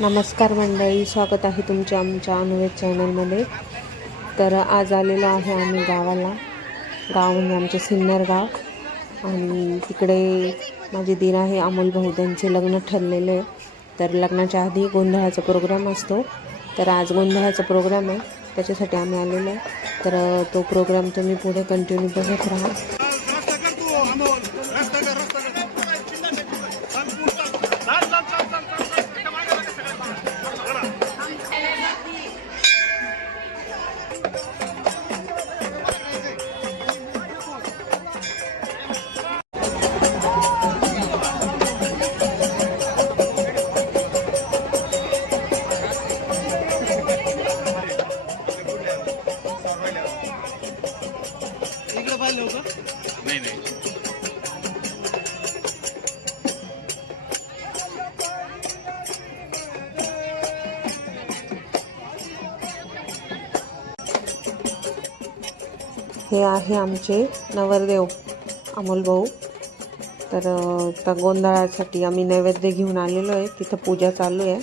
नमस्कार मंडळी, स्वागत आहे तुमच्या आमच्या अनुवेद चॅनलमध्ये. तर आज आलेलो आहे आम्ही गावाला. गाव म्हणजे आमचे सिन्नर गाव. आणि तिकडे माझे दीर आहे अमोल भाऊ, त्यांचे लग्न ठरलेले आहे. तर लग्नाच्या आधी गोंधळाचा प्रोग्राम असतो. तर आज गोंधळाचा प्रोग्राम आहे, त्याच्यासाठी आम्ही आलेलो आहे. तर तो प्रोग्राम तुम्ही पुढे कंटिन्यू बघत राहा. हे आहे आमचे नवरदेव अमोल भाऊ. तर त्या गोंधळासाठी आम्ही नैवेद्य घेऊन आलेलो आहे. तिथं पूजा चालू आहे.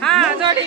हाँ जोड़ी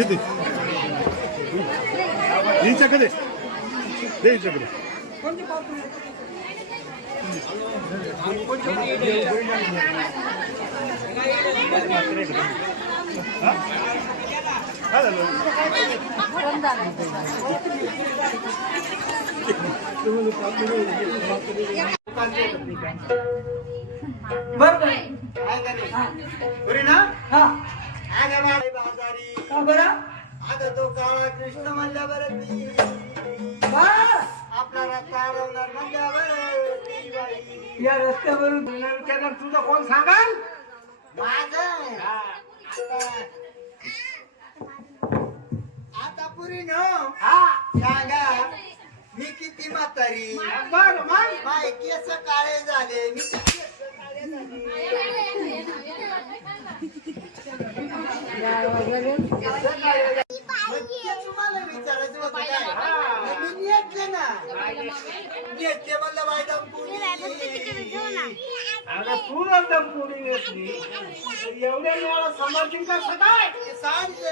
किती हिच्याकडे दे हिच्याकडे काय झालं आता तो काळा कृष्ण म्हणल्या बरं ती आपला रस्ता अडवणार म्हणल्या बरं ती बाई या रस्त्यावरून त्याला तुझं कोण सांगाल माझं आता पुरी न सांगा मी किती म्हातारी माय केस काळे झाले मी केस काळे झाले तुम्हाला विचारायचं होतं काय मी नेटले ना नेटले म्हणलं बायदा तू पुढे नेसली एवढ्या वेळा समर्थन कसं काय सांगते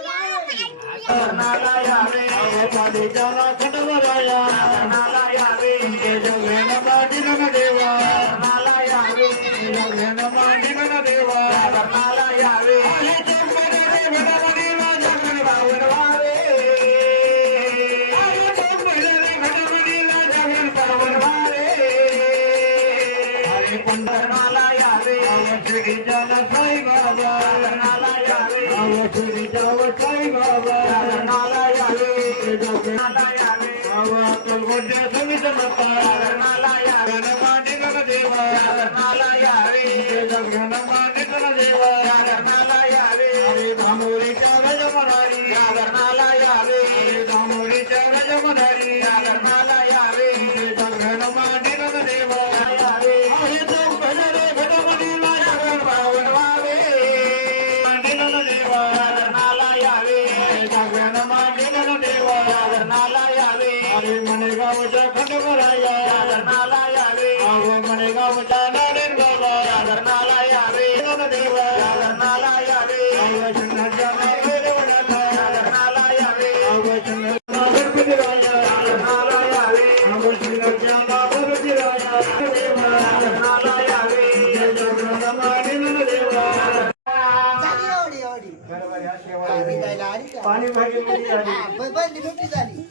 पाणी भाजी बदली मोठी झाली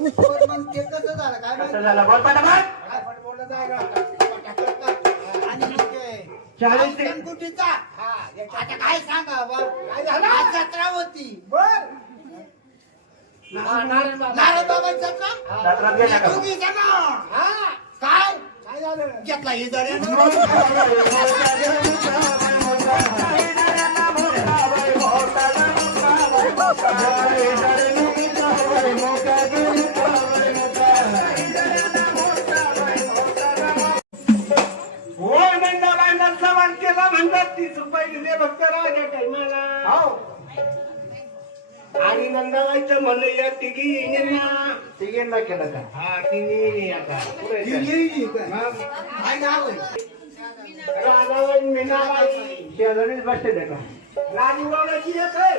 मग ते कसं झालं काय झालं बोललं जायगा आणि कुठीचा आता काय सांगा काय झालं आज जत्रा होती बर नारळ बाबा जत्रा दोघी जण काय काय झालं घेतला ही जरी म्हणतात 30 रुपये दिले फक्त राजा टाइमाला आणि नंदाबाईचं म्हणलं या तिघींना केलं का हा तिघी आता राधाबाई मीनाबाई शेजारीच बसते का राजूबाबाची एक आहे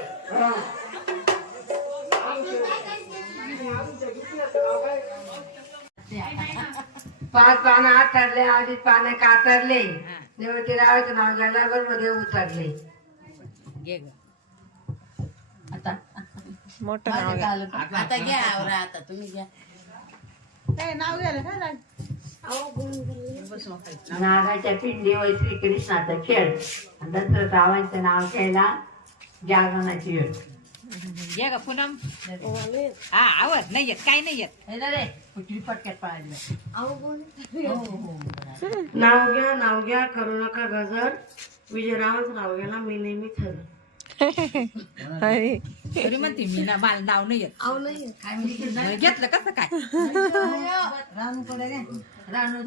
पाच पानं आत ठरले आधी पानं कातरले देवती रावाचं नाव घ्यायला मध्ये उतरले आता मोठं नाव घ्या. आता घ्या आवरा आता तुम्ही घ्या काय नाव घ्यायला काय नागाच्या पिंडीवर श्रीकृष्णाचा खेळ दत्त रावांचं नाव घ्यायला जागरणाची वेळ घे ग पूनम हा आवड नाही येत काय नाही येत रे कुठली पटक्यात पळाली नाव घ्या करू नका गजर विजयरावच नाव घ्यायला मी नेहमीच हजर तरी म्हणते मी ना मला नाव नाही येत काय म्हणजे घेतलं कसं काय रानू कडे रानू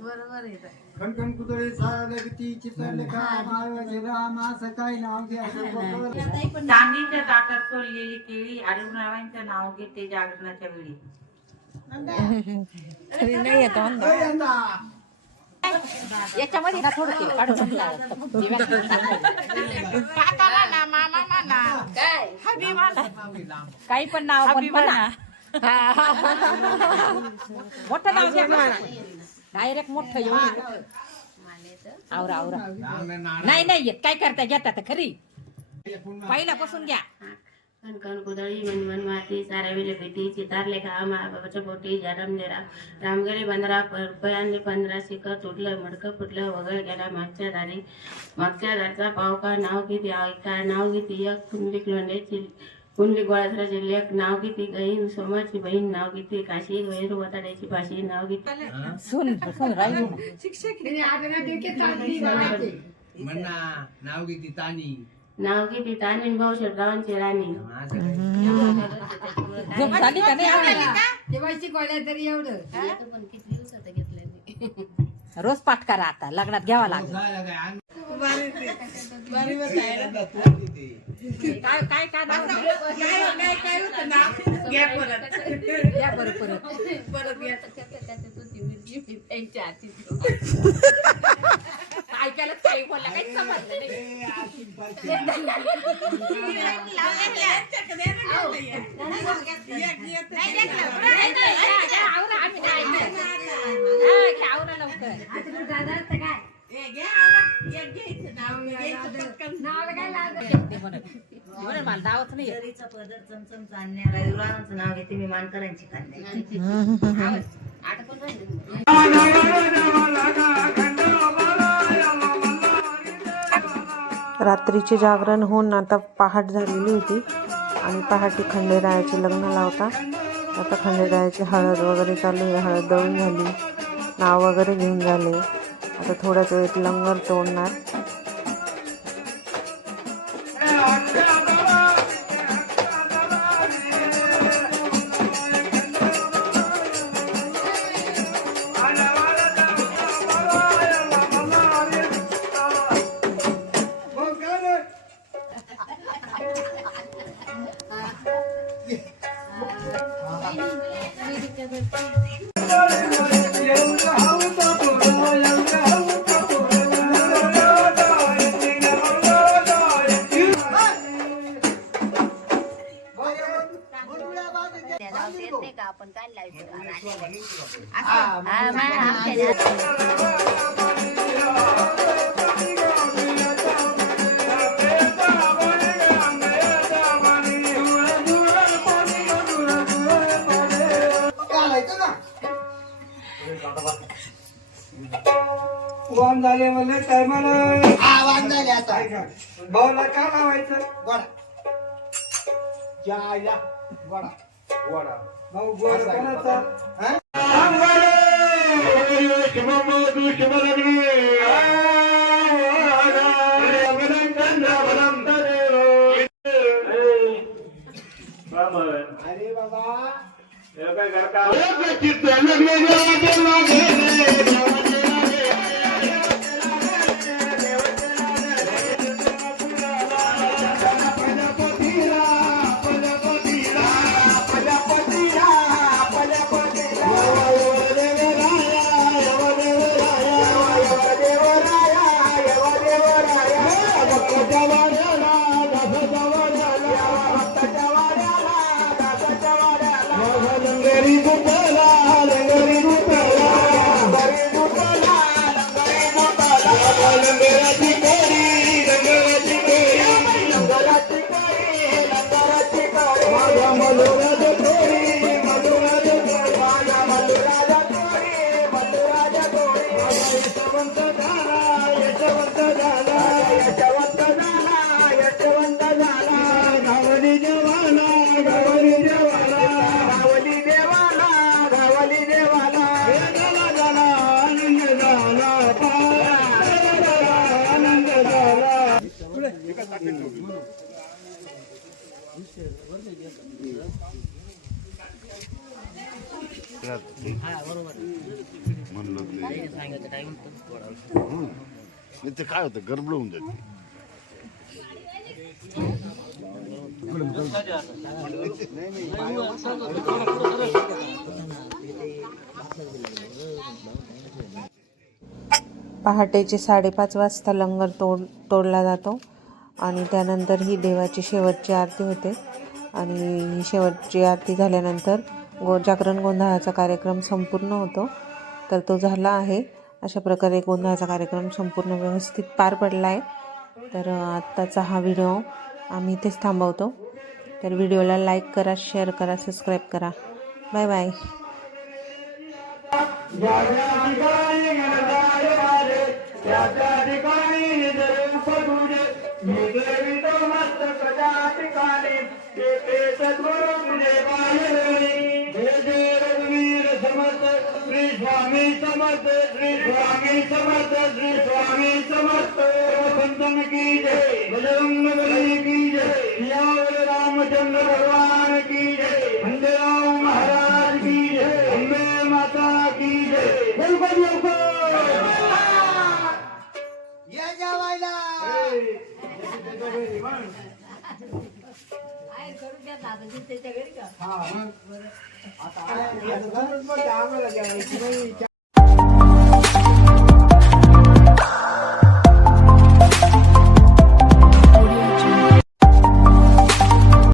बरोबर खणखण कुदळे सागती चित्रलेखा माळवाचे राम असं काही नाव घ्या चांदीच्या ताटात सोडलेली केळी आडूरावांचं नाव घेते जागरणाच्या वेळी. नाही येतो याच्यामध्ये ना थोडं तेल काढून काही पण नाव पण म्हणा. मोठं नाव घ्या डायरेक्ट मोठं येऊन आवरा आवरा. नाही नाही येत काय करता घेतात खरी पहिल्यापासून घ्या. कणकण कुदळी मनमन माती साराविले पेटी चितारले खा बाबाच्या पोटी जरमलेरा रामगडे बंदरा पयांनी 15 शिक तुटलं मडकं फुटलं वगळ गेला मागच्या दारचा पावका नाव किती ऐका नाव किती एक कुंडलिक लोंड्याची कुंडली गोळासराची लेख नाव किती गहीन सोमाची बहीण नाव किती काशी गैर वताड्याची पाशी नाव किती सुन सुन राहिली म्हणा नाव किती तानी नाव किती तानीन भाऊ शेटरावांची राणी. झोप झाली का नाही रोज पाठ करा आता लग्नात घ्यावा लागेल. काय काय काय नाव घ्या बरं परत ऐकायला काही बोलला काही समजलं मला नावच नाही नाव घेते मी मानकरांची रात्रीचे जागरण होऊन आता पहाट झालेली होती आणि पहाटे खंडेरायाचे लग्न लावतात. आता खंडेरायाची हळद वगैरे चालू आहे. हळद दळून झाली, नाव वगैरे घेऊन झाले. आता थोड्याच वेळेत लंगर तोडणार. आपण काय लावायचं वाण झाले म्हणलं काय म्हणा वाण झाले आता भाऊला का लावायचं गोडा जायला गोडा गोडा भाऊ गोडा कोणाचा अरे बाबा म्हणलं ते काय होतं गडबड होऊन जाते. पहाटेचे 5:30 वाजता लंगर तोडला जातो आणि त्यानंतर ही देवाची शेवटची आरती होते आणि शेवटची आरती झाल्यानंतर जागरण गोंधळाचा कार्यक्रम संपूर्ण होतो. तर तो झाला आहे. अशा प्रकारे गोंधळाचा कार्यक्रम संपूर्ण व्यवस्थित पार पडला आहे. तर आत्ताचा हा व्हिडिओ आम्ही इथेच थांबवतो. तर व्हिडिओला लाईक करा, शेअर करा, सबस्क्राईब करा. Bye bye. स्वामी समर्थ श्री स्वामी समर्थ श्री स्वामी समर्थ संतन की जय, बजरंग बली की जय, सियावर रामचंद्र भगवान की जय, खंडेराव महाराज की जय, अम्बे माता की जय. गणपती या जेवायला आम्हाला जेवायची नाही.